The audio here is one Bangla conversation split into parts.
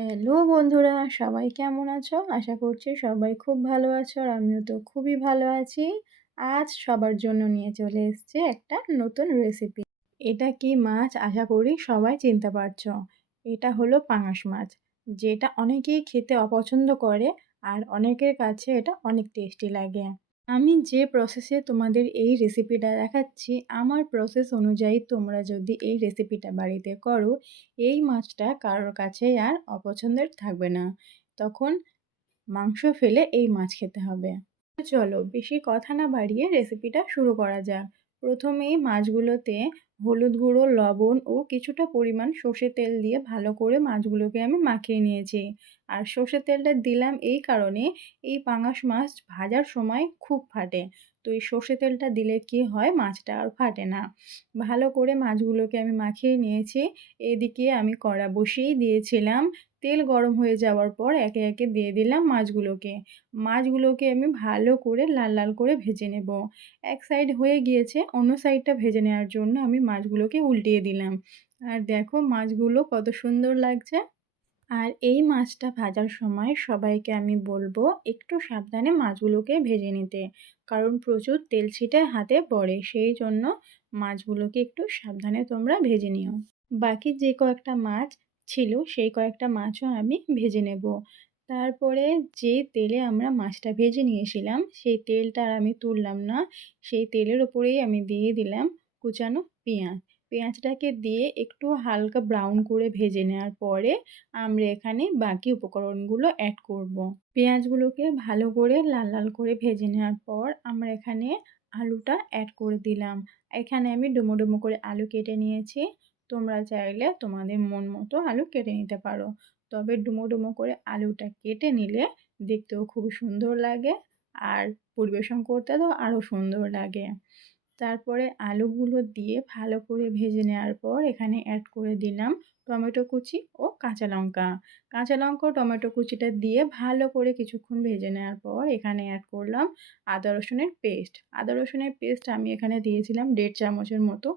হ্যালো বন্ধুরা, সবাই কেমন আছো? আশা করছি সবাই খুব ভালো আছো আর আমিও তো খুবই ভালো আছি। আজ সবার জন্য নিয়ে চলে এসেছি একটা নতুন রেসিপি। এটা কি মাছ? আশা করি সবাই চিনতে পারছো। এটা হলো পাঙাশ মাছ, যেটা অনেকেই খেতে অপছন্দ করে আর অনেকের কাছে এটা অনেক টেস্টি লাগে। আমি যে প্রসেসে তোমাদের এই রেসিপিটা দেখাচ্ছি, আমার প্রসেস অনুযায়ী তোমরা যদি এই রেসিপিটা বাড়িতে করো, এই মাছটা কারোর কাছেই আর অপছন্দের থাকবে না। তখন মাংস ফেলে এই মাছ খেতে হবে। তো চলো বেশি কথা না বাড়িয়ে রেসিপিটা শুরু করা যাক। প্রথমেই মাছগুলোতে হলুদ গুঁড়ো, লবণ ও কিছুটা পরিমাণ সর্ষের তেল দিয়ে ভালো করে মাছগুলোকে আমি মাখিয়ে নিয়েছি। আর সর্ষের তেলটা দিলাম এই কারণে, এই পাঙাশ মাছ ভাজার সময় খুব ফাটে। তো এই সর্ষের তেলটা দিলে কি হয়, মাছটা আর ফাটে না। ভালো করে মাছগুলোকে আমি মাখিয়ে নিয়েছি। এদিকে আমি কড়া বসিয়ে দিয়েছিলাম। তেল গরম হয়ে যাওয়ার পর একে একে দিয়ে দিলাম মাছগুলোকে। মাছগুলোকে আমি ভালো করে লাল লাল করে ভেজে নেব। এক সাইড হয়ে গিয়েছে, অন্য সাইডটা ভেজে নেওয়ার জন্য আমি মাছগুলোকে উল্টিয়ে দিলাম। আর দেখো মাছগুলো কত সুন্দর লাগছে। আর এই মাছটা ভাজার সময় সবাইকে আমি বলবো একটু সাবধানে মাছগুলোকে ভেজে নিতে, কারণ প্রচুর তেল ছিটে হাতে পড়ে, সেই জন্য মাছগুলোকে একটু সাবধানে তোমরা ভেজে নিও। বাকি যে কয়েকটা মাছ ছিল সেই কয়েকটা মাছও আমি ভেজে নেব। তারপরে যে তেলে আমরা মাছটা ভেজে নিয়েছিলাম সেই তেলটা আর আমি তুললাম না, সেই তেলের ওপরেই আমি দিয়ে দিলাম কুচানো পেঁয়াজ। পেঁয়াজটাকে দিয়ে একটু হালকা ব্রাউন করে ভেজে নেওয়ার পরে আমরা এখানে বাকি উপকরণগুলো অ্যাড করব। পেঁয়াজগুলোকে ভালো করে লাল লাল করে ভেজে নেওয়ার পর আমরা এখানে আলুটা অ্যাড করে দিলাম। এখানে আমি ডুমো ডুমো করে আলু কেটে নিয়েছি। তোমরা চাইলে তোমাদের মন মতো আলু কেটে নিতে পারো, তবে ডুমো ডুমো করে আলুটা কেটে নিলে দেখতেও খুব সুন্দর লাগে আর পরিবেশন করতে তো আরও সুন্দর লাগে। তারপরে আলুগুলো দিয়ে ভালো করে ভেজে নেওয়ার পর এখানে অ্যাড করে দিলাম টমেটো কুচি ও কাঁচা লঙ্কা। কাঁচা লঙ্কা ও টমেটো কুচিটা দিয়ে ভালো করে কিছুক্ষণ ভেজে নেওয়ার পর এখানে অ্যাড করলাম আদা রসুনের পেস্ট। আদা রসুনের পেস্ট আমি এখানে দিয়েছিলাম 1.5 চামচের মতো।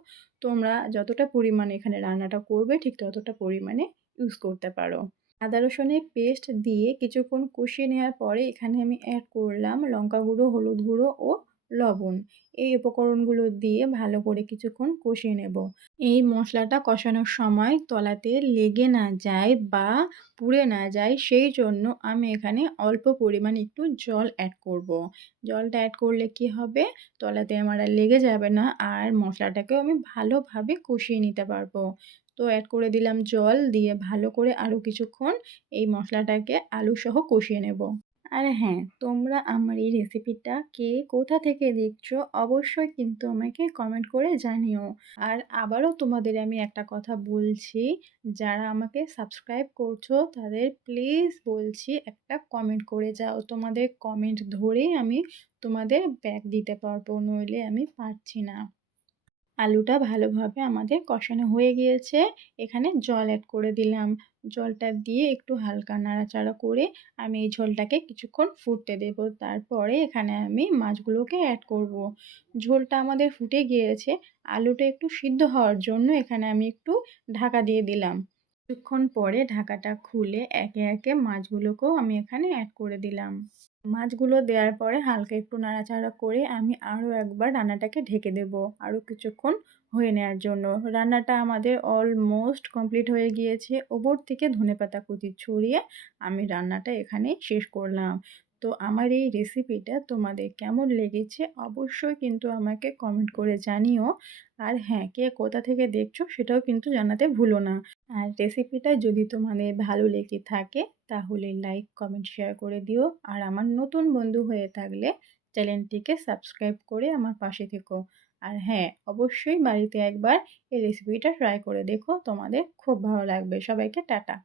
তোমরা যতটা পরিমাণে এখানে রান্নাটা করবে ঠিক ততটা পরিমাণে ইউজ করতে পারো। আদা রসুনের পেস্ট দিয়ে কিছুক্ষণ কষিয়ে নেওয়ার পরে এখানে আমি অ্যাড করলাম লঙ্কা গুঁড়ো, হলুদ গুঁড়ো ও লবণ। এই উপকরণগুলো দিয়ে ভালো করে কিছুক্ষণ কষিয়ে নেব। এই মশলাটা কষানোর সময় তলাতে লেগে না যায় বা পুড়ে না যায়, সেই জন্য আমি এখানে অল্প পরিমাণে একটু জল অ্যাড করব। জলটা অ্যাড করলে কি হবে, তলাতে আমার আর লেগে যাবে না আর মশলাটাকেও আমি ভালোভাবে কষিয়ে নিতে পারবো। তো অ্যাড করে দিলাম জল, দিয়ে ভালো করে আরও কিছুক্ষণ এই মশলাটাকে আলুসহ কষিয়ে নেব। আর হ্যাঁ, তোমরা আমার এই রেসিপিটা কে কোথা থেকে দেখছো অবশ্যই কিন্তু আমাকে কমেন্ট করে জানিও। আর আবারও তোমাদের আমি একটা কথা বলছি, যারা আমাকে সাবস্ক্রাইব করছো তাদের প্লিজ বলছি একটা কমেন্ট করে যাও। তোমাদের কমেন্ট ধরেই আমি তোমাদের ব্যাক দিতে পারবো, নইলে আমি পারছি না। আলুটা ভালোভাবে আমাদের কষানো হয়ে গিয়েছে। এখানে জল অ্যাড করে দিলাম। জলটা দিয়ে একটু হালকা নাড়াচাড়া করে আমি এই ঝোলটাকে কিছুক্ষণ ফুটতে দেব। তারপরে এখানে আমি মাছগুলোকে অ্যাড করব। ঝোলটা আমাদের ফুটে গিয়েছে। আলুটা একটু সিদ্ধ হওয়ার জন্য এখানে আমি একটু ঢাকা দিয়ে দিলাম। কিছুক্ষণ পরে ঢাকাটা খুলে একে একে মাছগুলোকেও আমি এখানে অ্যাড করে দিলাম। মাছগুলো দেওয়ার পরে হালকা একটু নাড়াচাড়া করে আমি আরও একবার রান্নাটাকে ঢেকে দেব আরও কিছুক্ষণ হয়ে নেওয়ার জন্য। রান্নাটা আমাদের অলমোস্ট কমপ্লিট হয়ে গিয়েছে। ওপর থেকে ধনেপাতা কুচি ছড়িয়ে আমি রান্নাটা এখানেই শেষ করলাম। তো আমার এই রেসিপিটা তোমাদের কেমন লেগেছে অবশ্যই কিন্তু আমাকে কমেন্ট করে জানিও। আর হ্যাঁ, কে কোথা থেকে দেখছো সেটাও কিন্তু জানাতে ভুলো না। আর রেসিপিটা যদি তোমাদের ভালো লেগে থাকে তাহলে লাইক, কমেন্ট, শেয়ার করে দিও। আর আমার নতুন বন্ধু হয়ে থাকলে চ্যানেলটিকে সাবস্ক্রাইব করে আমার পাশে থেকো। আর হ্যাঁ, অবশ্যই বাড়িতে একবার এই রেসিপিটা ট্রাই করে দেখো, তোমাদের খুব ভালো লাগবে। সবাইকে টাটা।